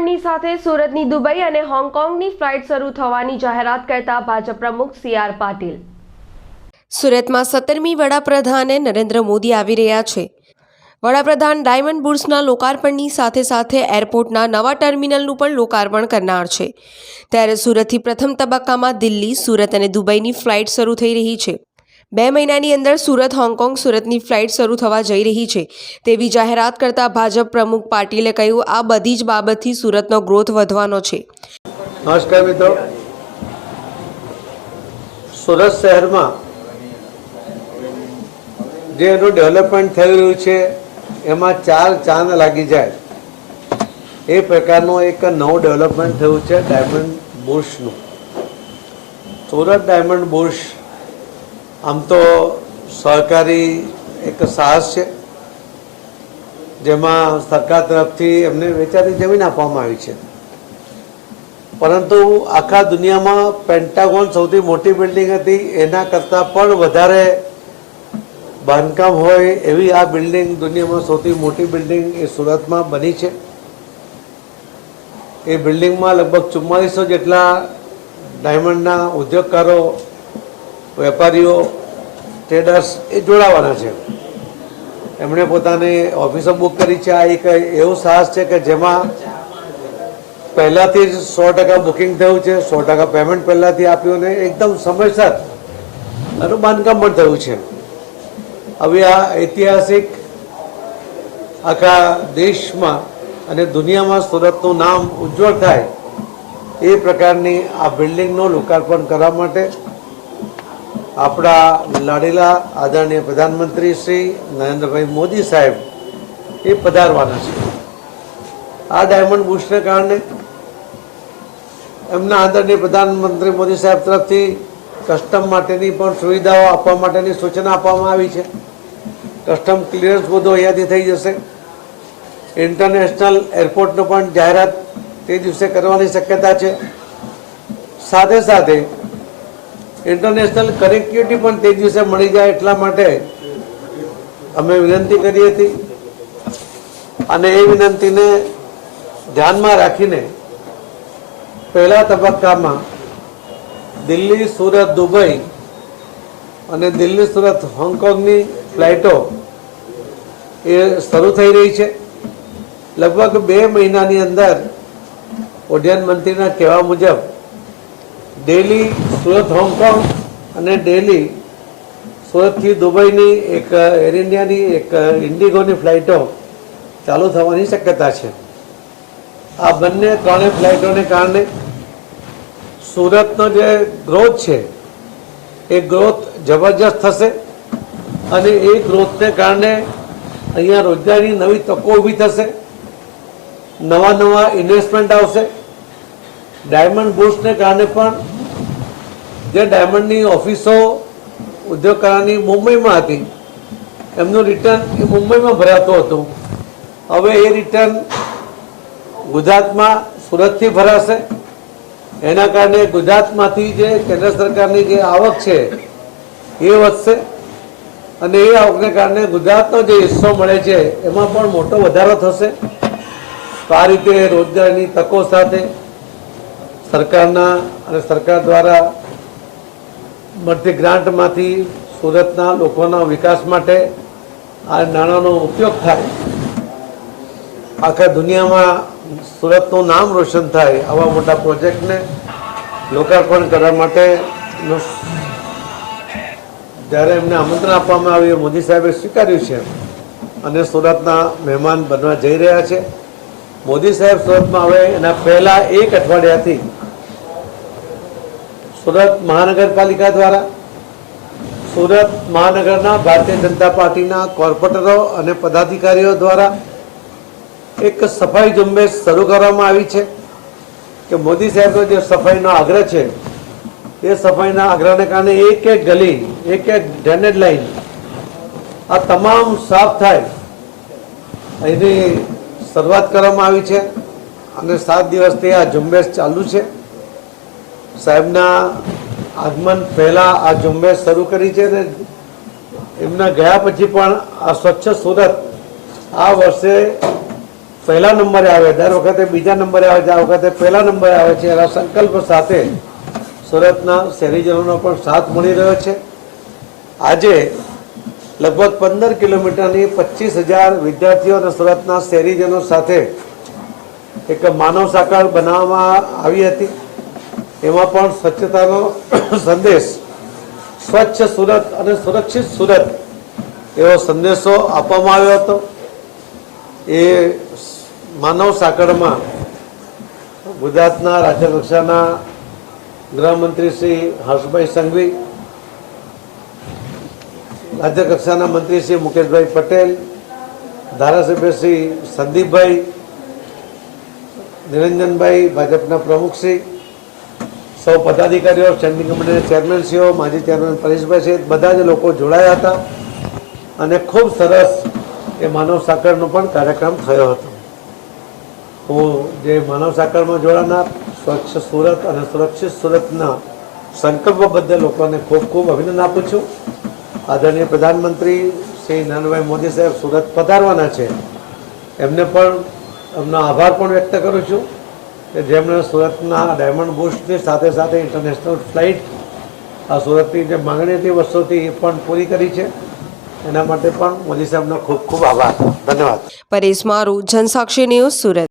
લોકાર્પણની સાથે સુરતની દુબઈ અને હોંગકોંગની ફ્લાઇટ શરૂ થવાની જાહેરાત કરતા ભાજપ પ્રમુખ સી આર પાટીલ. સુરતમાં સત્તરમી વડાપ્રધાને નરેન્દ્ર મોદી આવી રહ્યા છે. વડાપ્રધાન ડાયમંડ બુર્સના લોકાર્પણની સાથે સાથે એરપોર્ટના નવા ટર્મિનલનું પણ લોકાર્પણ કરનાર છે. ત્યારે સુરતથી પ્રથમ તબક્કામાં દિલ્હી, સુરત અને દુબઈની ફ્લાઇટ શરૂ થઈ રહી છે. બે મહિનાની અંદર સુરત, હોંગકોંગ સુરતની ફ્લાઇટ શરૂ થવા જઈ રહી છે. તેવી જાહેરાત કરતા ભાજપ પ્રમુખ પાટીલે કહ્યું, આ બધી જ બાબતથી સુરતનો ગ્રોથ વધવાનો છે. નમસ્કાર મિત્રો. સુરત શહેરમાં જે એનું ડેવલપમેન્ટ થઈ રહ્યું છે, એમાં ચાર ચાંદ લાગી જાય. એ પ્રકારનું એક નવું ડેવલપમેન્ટ થયું છે, ડાયમંડ બુર્શનું સુરત ડાયમંડ બુર્સ આમ તો સહકારી એક સાહસ છે, જેમાં સરકાર તરફથી એમને વેચાતી જમીન આપવામાં આવી છે. પરંતુ આખા દુનિયામાં પેન્ટાગોન સૌથી મોટી બિલ્ડિંગ હતી, એના કરતાં પણ વધારે બાંધકામ હોય એવી આ બિલ્ડિંગ દુનિયામાં સૌથી મોટી બિલ્ડિંગ એ સુરતમાં બની છે. એ બિલ્ડિંગમાં લગભગ ચુમ્માલીસો જેટલા ડાયમંડના ઉદ્યોગકારો વેપારીઓ ટ્રેડર્સ એ જોડાવાના છે. એમણે પોતાની ઓફિસો બુક કરી છે. આ એક એવું સાહસ છે કે જેમાં પહેલાંથી જ સો ટકા બુકિંગ થયું છે. સો ટકા પેમેન્ટ પહેલાંથી આપ્યું ને એકદમ સમયસર એનું બાંધકામ પણ થયું છે. હવે આ ઐતિહાસિક આખા દેશમાં અને દુનિયામાં સુરતનું નામ ઉજ્જવળ થાય એ પ્રકારની આ બિલ્ડિંગનું લોકાર્પણ કરવા માટે આપણા લાડેલા આદરણીય પ્રધાનમંત્રી શ્રી નરેન્દ્રભાઈ મોદી સાહેબ એ પધારવાના છે. આ ડાયમંડ બુશને કારણે એમના આદરણીય પ્રધાનમંત્રી મોદી સાહેબ તરફથી કસ્ટમ માટેની પણ સુવિધાઓ આપવા માટેની સૂચના આપવામાં આવી છે. કસ્ટમ ક્લિયરન્સ બધું અહીંયાથી થઈ જશે. ઇન્ટરનેશનલ એરપોર્ટનો પણ જાહેરાત તે દિવસે કરવાની શક્યતા છે. સાથે સાથે ઇન્ટરનેશનલ કનેક્ટિવિટી પણ તે દિવસે મળી જાય એટલા માટે અમે વિનંતી કરી હતી અને એ વિનંતીને ધ્યાનમાં રાખીને પહેલા તબક્કામાં દિલ્હી, સુરત, દુબઈ અને દિલ્હી, સુરત, હોંગકોંગની ફ્લાઇટો એ શરૂ થઈ રહી છે. લગભગ બે મહિનાની અંદર ઉડ્ડયન મંત્રીના કહેવા મુજબ દિલ્હી સુરત હોંગકોંગ અને ડેલી સુરતથી દુબઈની એક એર ઇન્ડિયાની એક ઇન્ડિગોની ફ્લાઇટો ચાલુ થવાની શક્યતા છે. આ બંને ત્રણેય ફ્લાઇટોને કારણે સુરતનો જે ગ્રોથ છે, એ ગ્રોથ જબરજસ્ત થશે અને એ ગ્રોથને કારણે અહીંયા રોજગારીની નવી તકો ઊભી થશે નવા નવા ઇન્વેસ્ટમેન્ટ આવશે. ડાયમંડ બુસ્ટને કારણે પણ જે ડાયમંડની ઓફિસો ઉદ્યોગકારની મુંબઈમાં હતી, એમનું રિટર્ન એ મુંબઈમાં ભરાતું હતું. હવે એ રિટર્ન ગુજરાતમાં, સુરતથી ભરાશે. એના કારણે ગુજરાતમાંથી જે કેન્દ્ર સરકારની જે આવક છે, એ વધશે. અને એ આવકને કારણે ગુજરાતનો જે હિસ્સો મળે છે, એમાં પણ મોટો વધારો થશે. તો આ રીતે રોજગારની તકો સાથે સરકારના અને સરકાર દ્વારા મળતી ગ્રાન્ટમાંથી સુરતના લોકોના વિકાસ માટે આ નાણાંનો ઉપયોગ થાય. આખા દુનિયામાં સુરતનું નામ રોશન થાય આવા મોટા પ્રોજેક્ટને લોકાર્પણ કરવા માટે જ્યારે એમને આમંત્રણ આપવામાં આવ્યું મોદી સાહેબે સ્વીકાર્યું છે. અને સુરતના મહેમાન બનવા જઈ રહ્યા છે. મોદી સાહેબ સુરતમાં હવે એના પહેલાં એક અઠવાડિયાથી સુરત મહાનગરપાલિકા દ્વારા સુરત મહાનગરના ભારતીય જનતા પાર્ટીના કોર્પોરેટરો અને પદાધિકારીઓ દ્વારા એક સફાઈ ઝુંબેશ શરૂ કરવામાં આવી છે કે મોદી સાહેબનો જે સફાઈનો આગ્રહ છે, એ સફાઈના આગ્રહને કારણે એક એક ગલી, એક એક ડ્રેનેજ લાઈન આ તમામ સાફ થાય. અહીંની શરૂઆત કરવામાં આવી છે અને સાત દિવસથી આ ઝુંબેશ ચાલુ છે. સાહેબના આગમન પહેલાં આ ઝુંબેશ શરૂ કરી છે અને એમના ગયા પછી પણ આ સ્વચ્છ સુરત આ વર્ષે પહેલા નંબરે આવે. દર વખતે બીજા નંબરે આવે છે. આ વખતે પહેલા નંબરે આવે છે. એના સંકલ્પ સાથે સુરતના શહેરીજનોનો પણ સાથ મળી રહ્યો છે. આજે લગભગ પંદર કિલોમીટરની પચીસ હજાર વિદ્યાર્થીઓ અને સુરતના શહેરીજનો સાથે એક માનવ સાંકળ બનાવવામાં આવી હતી. એમાં પણ સ્વચ્છતાનો સંદેશ, સ્વચ્છ સુરત અને સુરક્ષિત સુરત એવો સંદેશો આપવામાં આવ્યો હતો. એ માનવ સાંકળમાં ગુજરાતના રાજ્યકક્ષાના ગૃહમંત્રી શ્રી હર્ષભાઈ સંઘવી, રાજ્યકક્ષાના મંત્રી શ્રી મુકેશભાઈ પટેલ, ધારાસભ્ય શ્રી સંદીપભાઈ, નિરંજનભાઈ ભાજપના પ્રમુખશ્રી સૌ પદાધિકારીઓ સ્ટેન્ડિંગ કમિટીના ચેરમેનશ્રીઓ માજી ચેરમેન પરેશભાઈ સહિત બધા જ લોકો જોડાયા હતા અને ખૂબ સરસ એ માનવ સાંકળનો પણ કાર્યક્રમ થયો હતો. હું જે માનવ સાંકળમાં જોડાનાર, સ્વચ્છ સુરત અને સુરક્ષિત સુરતના સંકલ્પ બદલ લોકોને ખૂબ ખૂબ અભિનંદન આપું છું. આદરણીય પ્રધાનમંત્રી શ્રી નરેન્દ્રભાઈ મોદી સાહેબ સુરત પધારવાના છે. એમને પણ એમનો આભાર પણ વ્યક્ત કરું છું. કે જેમણે સુરતના ડાયમંડ બુસ્ટની સાથે સાથે ઇન્ટરનેશનલ ફ્લાઇટ, આ સુરતની જે માંગણી હતી વર્ષોથી એ પણ પૂરી કરી છે. એના માટે પણ મોદી સાહેબનો ખૂબ ખૂબ આભાર. ધન્યવાદ. પરેશ મારું, જનસાક્ષી ન્યૂઝ સુરત.